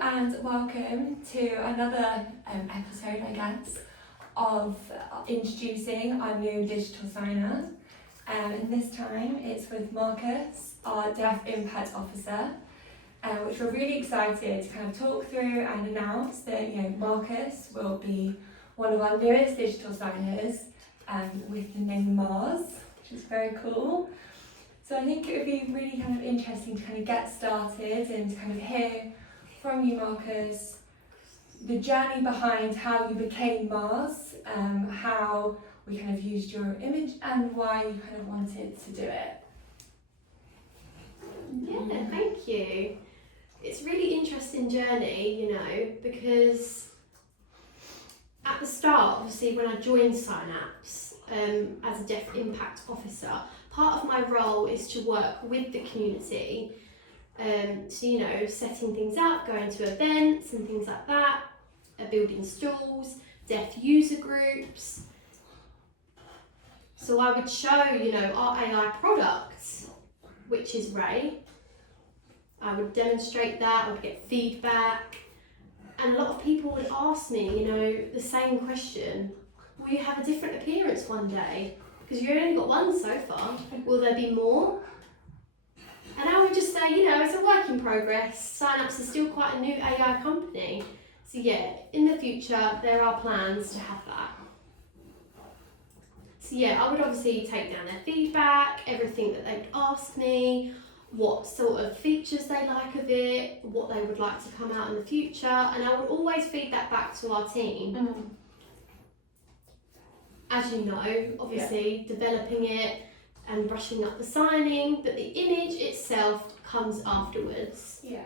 and welcome to another episode, I guess, of introducing our new digital signer. And this time it's with Marcus, our Deaf Impact Officer, which we're really excited to kind of talk through and announce that Marcus will be one of our newest digital signers with the name Mars, which is very cool. So I think it would be really kind of interesting to kind of get started and to kind of hear from you, Marcus, the journey behind how you became Mars, how we kind of used your image and why you kind of wanted to do it. Yeah, thank you. It's a really interesting journey, because at the start, obviously, when I joined Signapse as a Deaf Impact Officer, part of my role is to work with the community, setting things up, going to events and things like that, building stalls, deaf user groups. So I would show, our AI products, which is Ray. I would demonstrate that, I would get feedback, and a lot of people would ask me, the same question: will you have a different appearance one day? Because you've only got one so far. Will there be more? And I would just say, it's a work in progress. Signapse is still quite a new AI company. So yeah, in the future, there are plans to have that. So yeah, I would obviously take down their feedback, everything that they'd ask me, what sort of features they like of it, what they would like to come out in the future, and I would always feed that back to our team. As you know, obviously developing it and brushing up the signing, but the image itself comes afterwards. Yeah.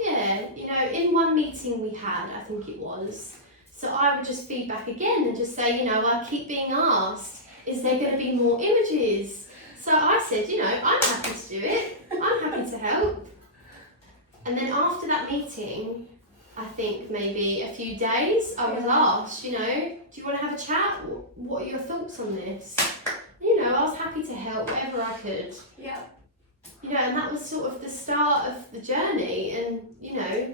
Yeah, in one meeting we had, I think it was, so I would just feed back again and just say, I keep being asked, is there going to be more images? So I said, I'm happy to do it, I'm happy to help. And then after that meeting, I think maybe a few days, I was asked, do you want to have a chat? What are your thoughts on this? I was happy to help wherever I could. Yeah. And that was sort of the start of the journey, and,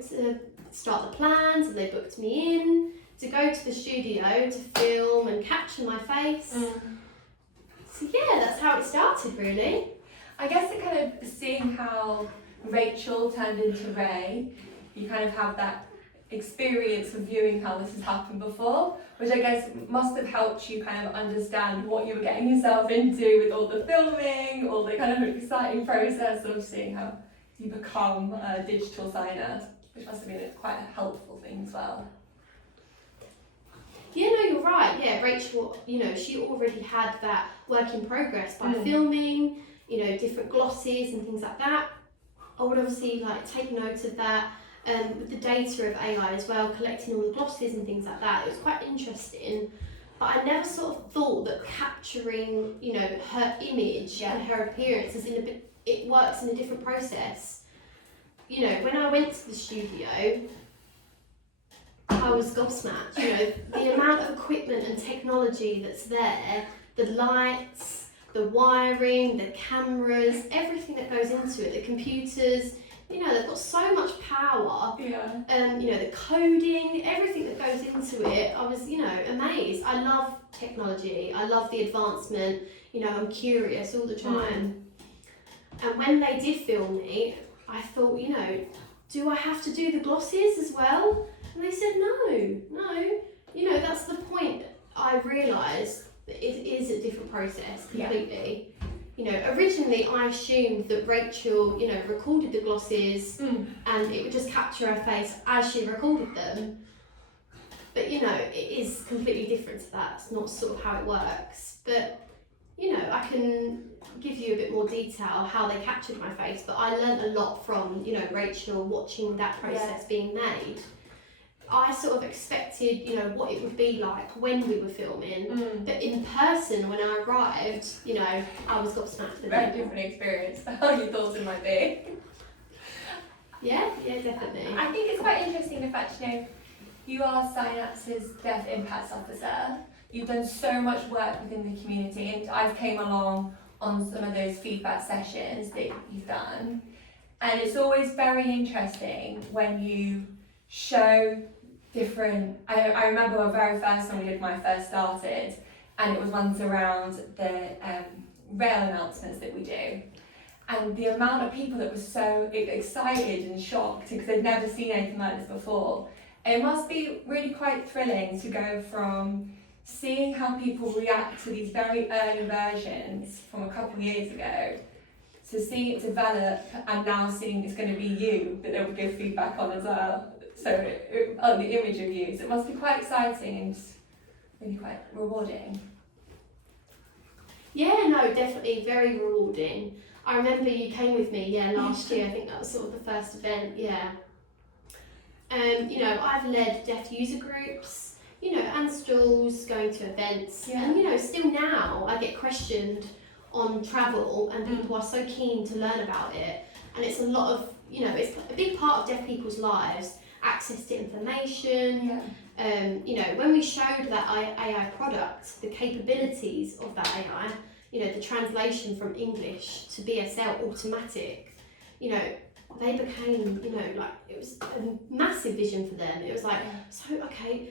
to start the plans, and they booked me in to go to the studio to film and capture my face. So yeah, that's how it started, really. I guess it kind of seeing how Rachel turned into Ray, you kind of have that experience of viewing how this has happened before, which I guess must have helped you kind of understand what you were getting yourself into with all the filming, all the kind of exciting process of seeing how you become a digital signer, which must have been quite a helpful thing as well. Yeah, no, you're right. Yeah, Rachel, she already had that work in progress by filming, different glosses and things like that. I would obviously take note of that. With the data of AI as well, collecting all the glosses and things like that, it was quite interesting. But I never sort of thought that capturing, her image and her appearance it works in a different process. When I went to the studio, I was gobsmacked. The amount of equipment and technology that's there, the lights, the wiring, the cameras, everything that goes into it, the computers. They've got so much power. Yeah. The coding, everything that goes into it, I was, amazed. I love technology. I love the advancement. I'm curious all the time. And when they did film me, I thought, do I have to do the glosses as well? And they said, no. That's the point. I realised that it is a different process completely. Originally I assumed that Rachel, recorded the glosses and it would just capture her face as she recorded them. But, it is completely different to that. It's not sort of how it works. But, I can give you a bit more detail how they captured my face. But I learned a lot from, Rachel watching that process being made. I sort of expected, what it would be like when we were filming, but in person, when I arrived, I was gobsmacked. Very different experience to how you thought it might be. Yeah, definitely. I think it's quite interesting the fact, you are Signapse's Deaf Impact Officer. You've done so much work within the community, and I've came along on some of those feedback sessions that you've done. And it's always very interesting when you show different, I remember the very first one we did when I first started, and it was ones around the rail announcements that we do. And the amount of people that were so excited and shocked because they'd never seen anything like this before. It must be really quite thrilling to go from seeing how people react to these very early versions from a couple of years ago to seeing it develop and now seeing it's going to be you that they'll give feedback on as well. So on the image of you. So it must be quite exciting and really quite rewarding. Yeah, no, definitely very rewarding. I remember you came with me, last year. I think that was sort of the first event, you know, I've led deaf user groups, you know, and stalls, going to events, and you know, still now I get questioned on travel, and people are so keen to learn about it, and it's a lot of, you know, it's a big part of deaf people's lives, access to information. You know, when we showed that AI product, the capabilities of that AI, you know, the translation from English to BSL automatic, you know, they became, you know, like, it was a massive vision for them. It was like, so, okay,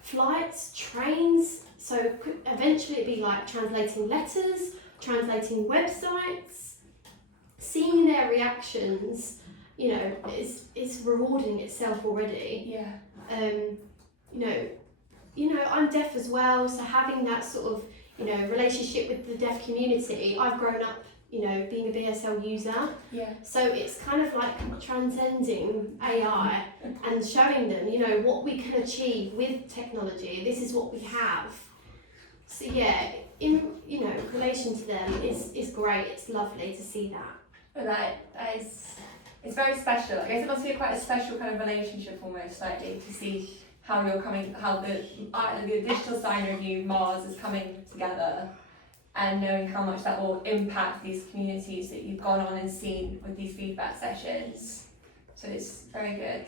flights, trains, so eventually it'd be like translating letters, translating websites, seeing their reactions, you know, is rewarding itself already. You know, I'm deaf as well, so having that sort of, you know, relationship with the deaf community, I've grown up, you know, being a BSL user. So it's kind of like transcending AI and showing them, you know, what we can achieve with technology. This is what we have. So yeah, in, you know, relation to them is great. It's lovely to see that. But that is, it's very special. I guess it must be quite a special kind of relationship almost, slightly, to see how you're coming, how the digital sign of you, Mars, is coming together, and knowing how much that will impact these communities that you've gone on and seen with these feedback sessions. So it's very good.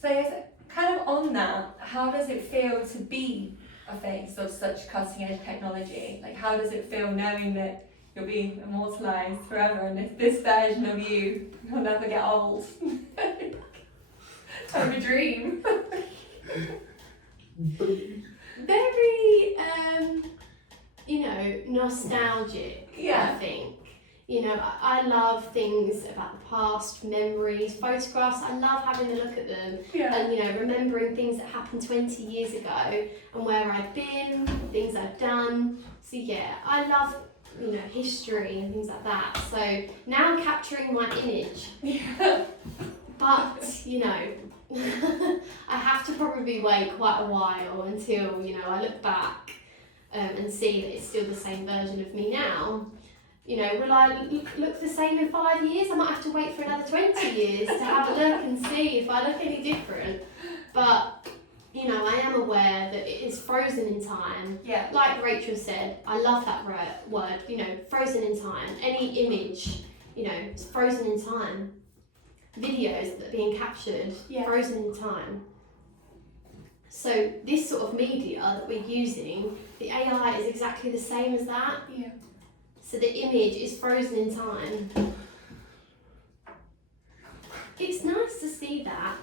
So I guess kind of on that, how does it feel to be a face of such cutting edge technology? Like, how does it feel knowing that you'll be immortalised forever and this version of you will never get old? Kind of a dream. Very, you know, nostalgic, I think. You know, I love things about the past, memories, photographs. I love having a look at them and, you know, remembering things that happened 20 years ago and where I've been, things I've done. So yeah, I love, you know, history and things like that. So now I'm capturing my image. But, you know, I have to probably wait quite a while until, you know, I look back and see that it's still the same version of me now. You know, will I look the same in 5 years? I might have to wait for another 20 years to have a look and see if I look any different. But, you know, I am aware that it is frozen in time. Like Rachel said, I love that word, you know, frozen in time. Any image, you know, it's frozen in time. Videos that are being captured, frozen in time. So this sort of media that we're using, the AI is exactly the same as that. So the image is frozen in time. It's nice to see that,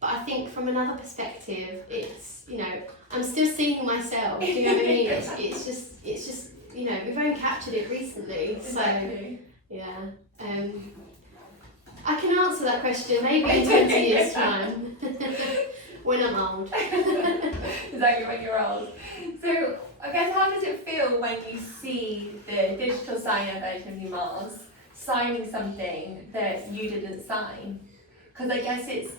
but I think from another perspective, it's, you know, I'm still seeing myself. Do you know what I mean? It's just, you know, we've only captured it recently. Exactly. So yeah. I can answer that question maybe in 20 years' time, when I'm old. Exactly, when you're old. So, I guess, how does it feel when you see the digital signer version of you, Mars, signing something that you didn't sign? Because I guess it's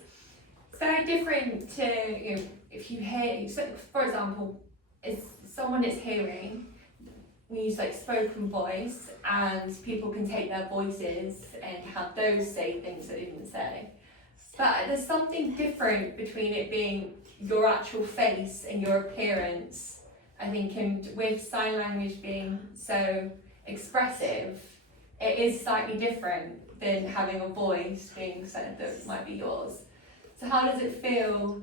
very different to, you know, if you hear, so for example, if someone is hearing, we use like spoken voice, and people can take their voices and have those say things that they didn't say. But there's something different between it being your actual face and your appearance, I think, and with sign language being so expressive, it is slightly different than having a voice being said that might be yours. So how does it feel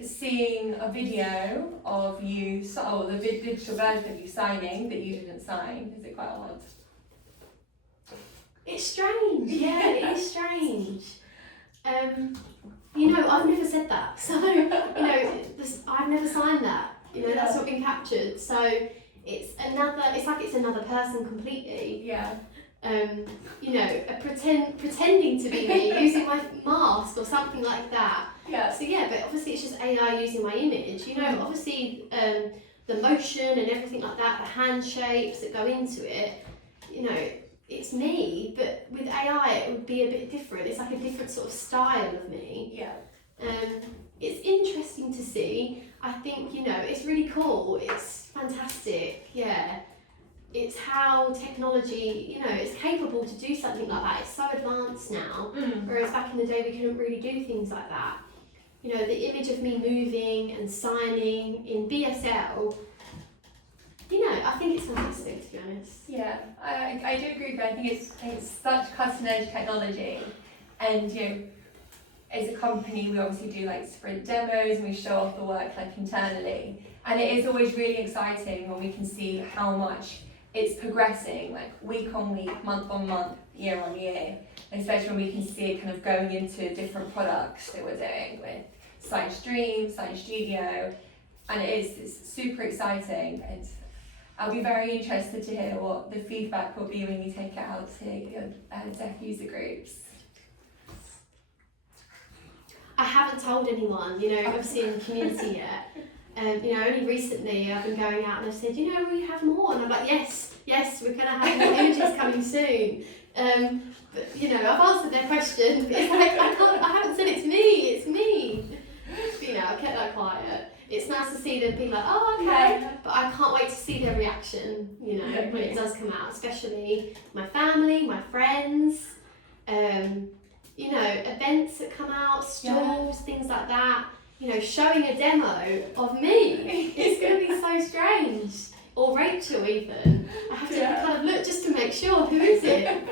seeing a video of you, the digital version of you signing that you didn't sign? Is it quite odd? It's strange. Yeah, it is strange. You know, I've never said that. So, you know, I've never signed that. You know, that's not been captured. So it's like it's another person completely. Yeah. You know, pretending to be me, using my mask or something like that. Yeah. So yeah, but obviously it's just AI using my image. You know, obviously the motion and everything like that, the hand shapes that go into it, you know, it's me, but with AI it would be a bit different. It's like a different sort of style of me. Yeah. It's interesting to see. I think, you know, it's really cool. It's fantastic. Yeah. It's how technology, you know, is capable to do something like that. It's so advanced now, whereas back in the day we couldn't really do things like that. You know, the image of me moving and signing in BSL, you know, I think it's fantastic, to be honest. Yeah, I do agree with you. I think it's such cutting edge technology, and you know, as a company we obviously do like sprint demos and we show off the work like internally, and it is always really exciting when we can see how much it's progressing, like week on week, month on month, year on year, especially when we can see it kind of going into different products that we're doing with SignStudio, and it's super exciting. And I'll be very interested to hear what the feedback will be when you take it out to your deaf user groups. I haven't told anyone, you know, obviously in the community yet. You know, only recently I've been going out and I've said, you know, will you have more? And I'm like, yes, we're going to have more images coming soon. But, you know, I've answered their question, but it's like, I haven't said it to me, it's me. But, you know, I kept that quiet. It's nice to see them be like, oh, okay, yeah. But I can't wait to see their reaction, you know, when it does come out, especially my family, my friends, you know, events that come out, stalls, things like that. You know, showing a demo of me, it's going to be so strange. Or Rachel even. I have to kind of look just to make sure, who is it?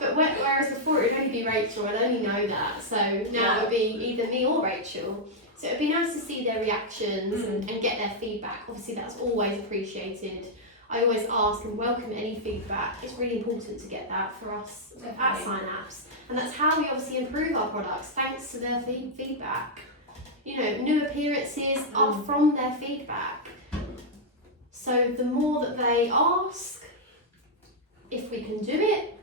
But whereas before it would only be Rachel, I'd only know that. So now it would be either me or Rachel. So it would be nice to see their reactions and get their feedback. Obviously that's always appreciated. I always ask and welcome any feedback. It's really important to get that for us at Signapse. And that's how we obviously improve our products, thanks to their feedback. You know, new appearances are from their feedback. So the more that they ask, if we can do it,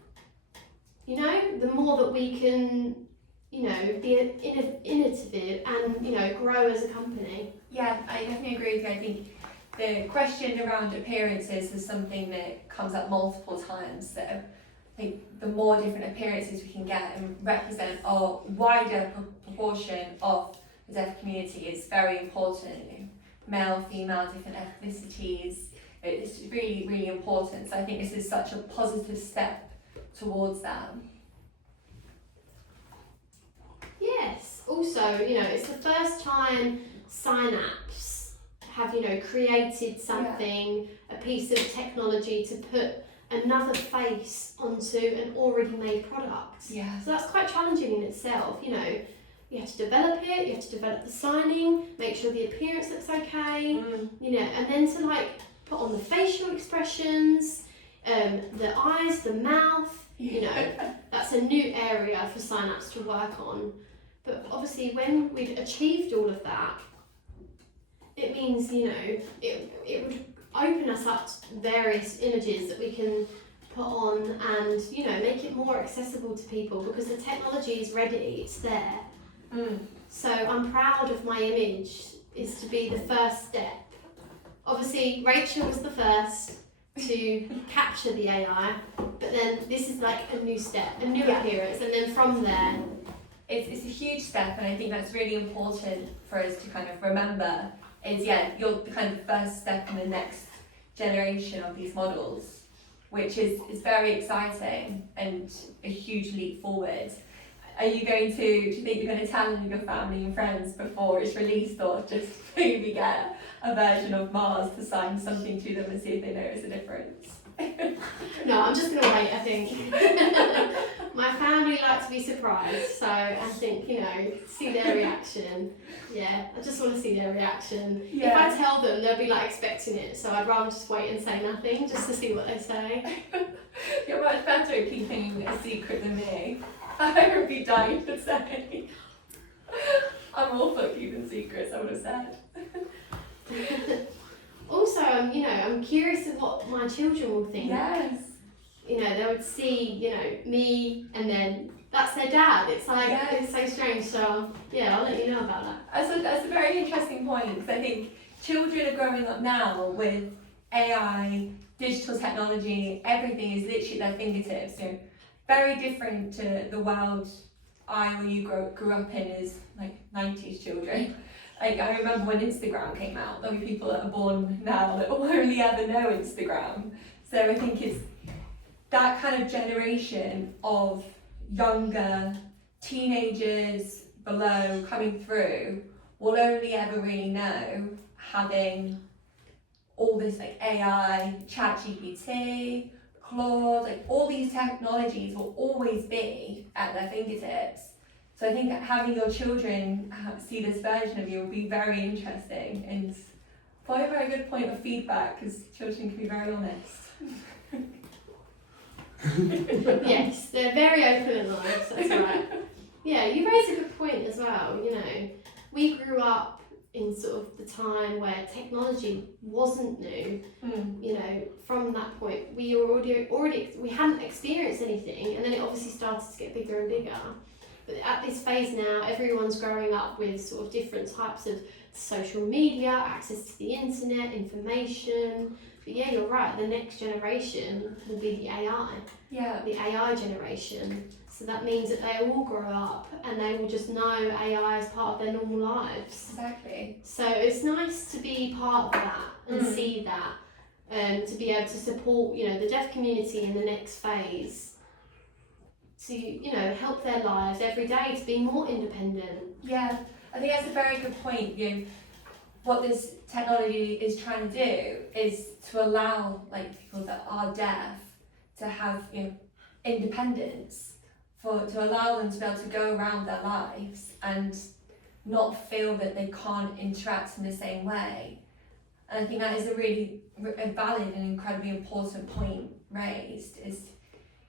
you know, the more that we can, you know, be innovative and, you know, grow as a company. Yeah, I definitely agree with you. I think the question around appearances is something that comes up multiple times. So I think the more different appearances we can get and represent a wider proportion of the deaf community is very important. Male, female, different ethnicities. It's really, really important. So I think this is such a positive step towards that. Yes. Also, you know, it's the first time Signapse have, you know, created something, a piece of technology to put another face onto an already made product. Yeah. So that's quite challenging in itself, you know. You have to develop it, you have to develop the signing, make sure the appearance looks okay, you know, and then to like put on the facial expressions, the eyes, the mouth, you know, that's a new area for Signapse to work on. But obviously when we've achieved all of that, it means, you know, it would open us up to various images that we can put on and, you know, make it more accessible to people because the technology is ready, it's there. So I'm proud of my image is to be the first step. Obviously Rachel was the first to capture the AI, but then this is like a new step, a new appearance, and then from there it's a huge step, and I think that's really important for us to kind of remember is you're the kind of first step in the next generation of these models, which is very exciting and a huge leap forward. Are you do you think you're going to tell your family and friends before it's released, or just maybe get a version of Mars to sign something to them and see if they notice a difference? No, I'm just going to wait, I think. My family like to be surprised. So I think, see their reaction. Yeah, I just want to see their reaction. Yeah. If I tell them, they'll be like expecting it. So I'd rather just wait and say nothing, just to see what they say. You're much better at keeping a secret than me. I would be dying to say. I'm all for keeping secrets, I would have said. Also, I'm curious of what my children will think. Yes. They would see, me, and then that's their dad. It's like, Yes. It's so strange. So, yeah, I'll let you know about that. That's a very interesting point, because I think children are growing up now with AI, digital technology, everything is literally at their fingertips. Very different to the world I or you grew up in as like 90s children. Like, I remember when Instagram came out, there'll be people that are born now that will only ever know Instagram. So I think it's that kind of generation of younger teenagers below coming through will only ever really know having all this like AI, ChatGPT, Claude, like all these technologies will always be at their fingertips. So I think having your children see this version of you will be very interesting, and probably a very good point of feedback, because children can be very honest. Yes, they're very open and honest, that's right. Yeah, you raise a good point as well. We grew up in sort of the time where technology wasn't new. From that point we were already we hadn't experienced anything, and then it obviously started to get bigger and bigger. But at this phase now, everyone's growing up with sort of different types of social media, access to the internet, information. But yeah, you're right, the next generation will be the AI. Yeah. The AI generation. So that means that they all grow up and they will just know AI as part of their normal lives. Exactly. So it's nice to be part of that and see that, and to be able to support, the deaf community in the next phase, to, help their lives every day to be more independent. Yeah, I think that's a very good point. What this technology is trying to do is to allow like people that are deaf to have independence, to allow them to be able to go around their lives and not feel that they can't interact in the same way. And I think that is a really valid and incredibly important point raised, is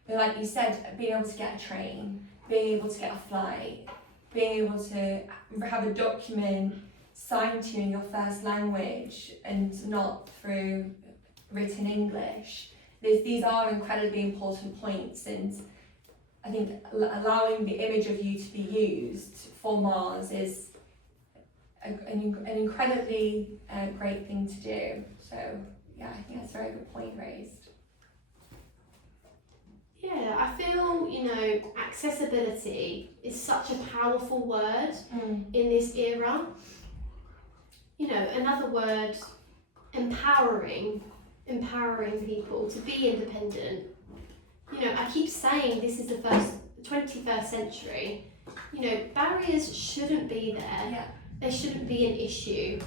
like you said, being able to get a train, being able to get a flight, being able to have a document signed to you in your first language and not through written English. These are incredibly important points, and I think allowing the image of you to be used for Mars is an incredibly great thing to do. So yeah, I think that's a very good point raised. Yeah, I feel, accessibility is such a powerful word in this era. Another word, empowering people to be independent. I keep saying this is the 21st century. Barriers shouldn't be there. Yeah. They shouldn't be an issue.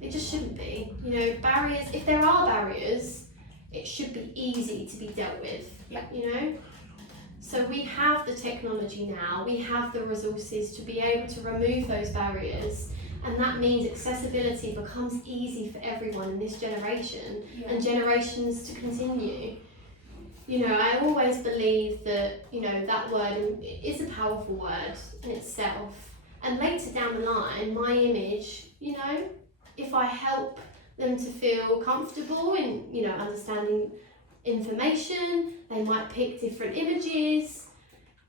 It just shouldn't be. Barriers, if there are barriers, it should be easy to be dealt with. Yeah. So we have the technology now, we have the resources to be able to remove those barriers, and that means accessibility becomes easy for everyone in this generation and generations to continue. I always believe that, that word is a powerful word in itself, and later down the line, my image, if I help them to feel comfortable in, understanding information, they might pick different images.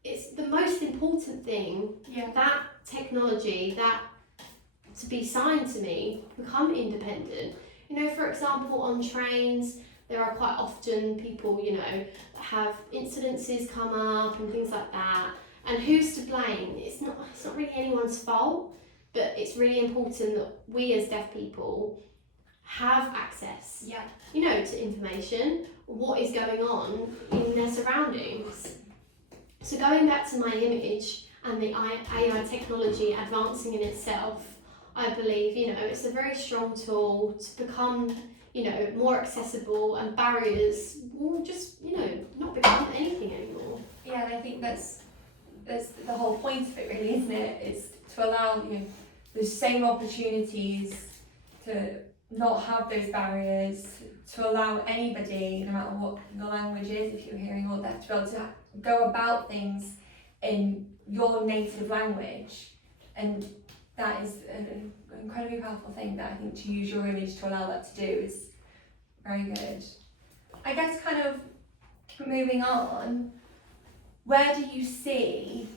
It's the most important thing, that technology, that to be signed to me, become independent. For example, on trains, there are quite often people, that have incidences come up and things like that. And who's to blame? It's not really anyone's fault, but it's really important that we as deaf people have access, to information, what is going on in their surroundings. So going back to my image and the AI technology advancing in itself, I believe, it's a very strong tool to become, more accessible, and barriers will just, not become anything anymore. Yeah, and I think that's that's the whole point of it, really, isn't it? It's to allow the same opportunities, to not have those barriers, to allow anybody, no matter what the language is, if you're hearing or deaf, to be able to go about things in your native language. And that is an incredibly powerful thing that I think to use your image to allow that to do is very good. I guess kind of moving on, where do you see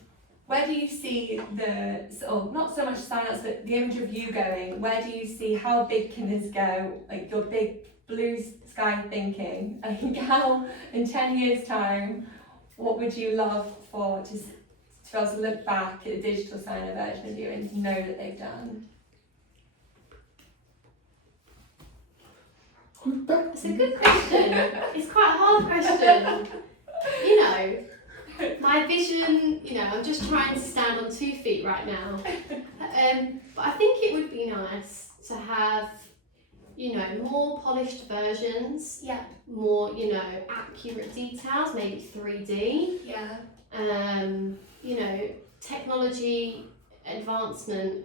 the, or not so much sign-ups, but the image of you going, where do you see, how big can this go? Like your big blue sky thinking, I think how, in 10 years time, what would you love for, to be able to look back at a digital signer version of you and to know that they've done? It's a good question. It's quite a hard question. You know, my vision, I'm just trying to stand on 2 feet right now. But I think it would be nice to have, more polished versions. Yeah. More, accurate details, maybe 3D. Yeah. Technology advancement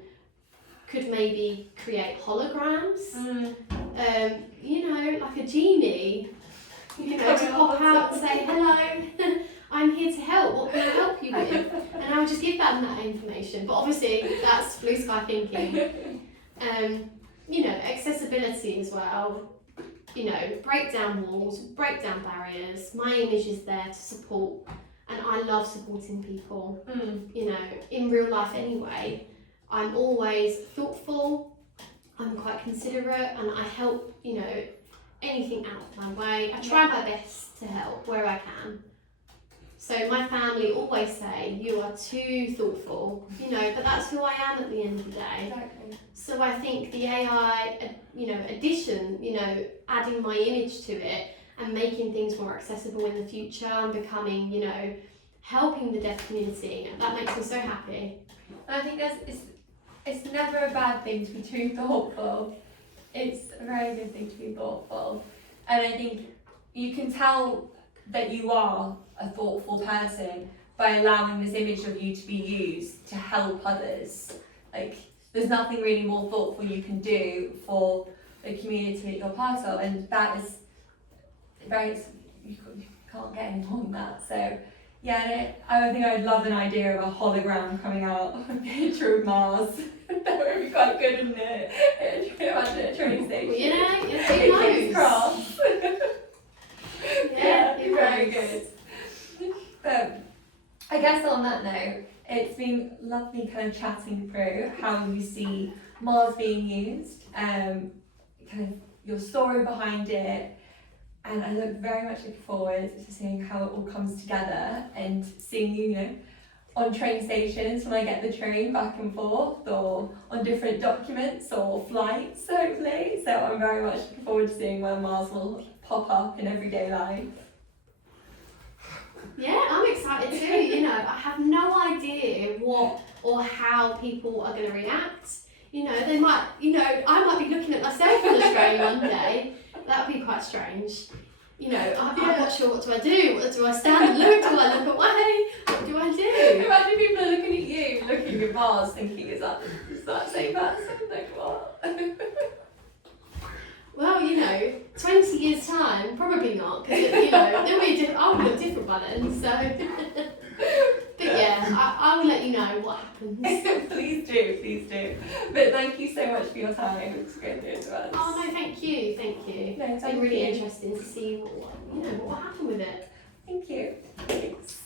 could maybe create holograms. Like a genie, to pop out and say, hello, I'm here to help, what can I help you with? And I would just give them that information. But obviously, that's blue sky thinking. Accessibility as well. Break down walls, break down barriers. My image is there to support, and I love supporting people. In real life anyway. I'm always thoughtful, I'm quite considerate, and I help, anything out of my way. I try my best to help where I can. So my family always say, you are too thoughtful, but that's who I am at the end of the day. Exactly. So I think the AI, addition, adding my image to it and making things more accessible in the future and becoming, helping the deaf community, that makes me so happy. And I think it's never a bad thing to be too thoughtful. It's a very good thing to be thoughtful. And I think you can tell that you are a thoughtful person by allowing this image of you to be used to help others. Like, there's nothing really more thoughtful you can do for the community that you're part of, and that is you can't get any more than that. So yeah, I think I'd love an idea of a hologram coming out of a picture of Mars. That would be quite good, wouldn't it? Imagine a train station. Who knows? Cross. Yeah, Be very good. But I guess on that note, it's been lovely kind of chatting through how you see Mars being used, kind of your story behind it, and I look very much looking forward to seeing how it all comes together and seeing you, on train stations when I get the train back and forth, or on different documents or flights, hopefully. So I'm very much looking forward to seeing where Mars will pop up in everyday life. Yeah, I'm excited too. I have no idea what or how people are going to react. They might, I might be looking at myself on the train one day. That would be quite strange. I'm not sure what do I do. Do I stand and look? Do I look away? What do I do? Imagine people are looking at you, looking at Mars, thinking, is that same person? Like, what? Well, 20 years time, probably not, because there'll be I'll look different by then. So, but yeah, I will let you know what happens. Please do. But thank you so much for your time. It's great to us. Oh no, thank you. No, It's been really interesting to see what happened with it. Thank you. Thanks.